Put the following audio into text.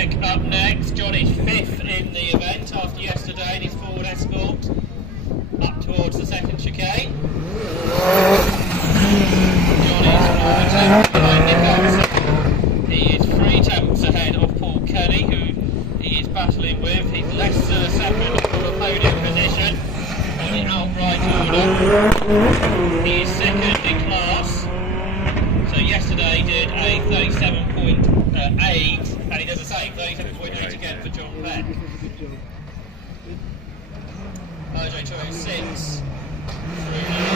Peck up next. Johnny's fifth in the event after yesterday in his Ford Escort. Up towards the second chicane. Johnny's overtaken behind Nick Olsen. He is 3 tenths ahead of Paul Kelly, who he is battling with. He's less than a second for the podium position on the outright order. He is second in class. So yesterday did a 37.8, and he does the same, 37.8 again for John Peck. Peugeot 206 through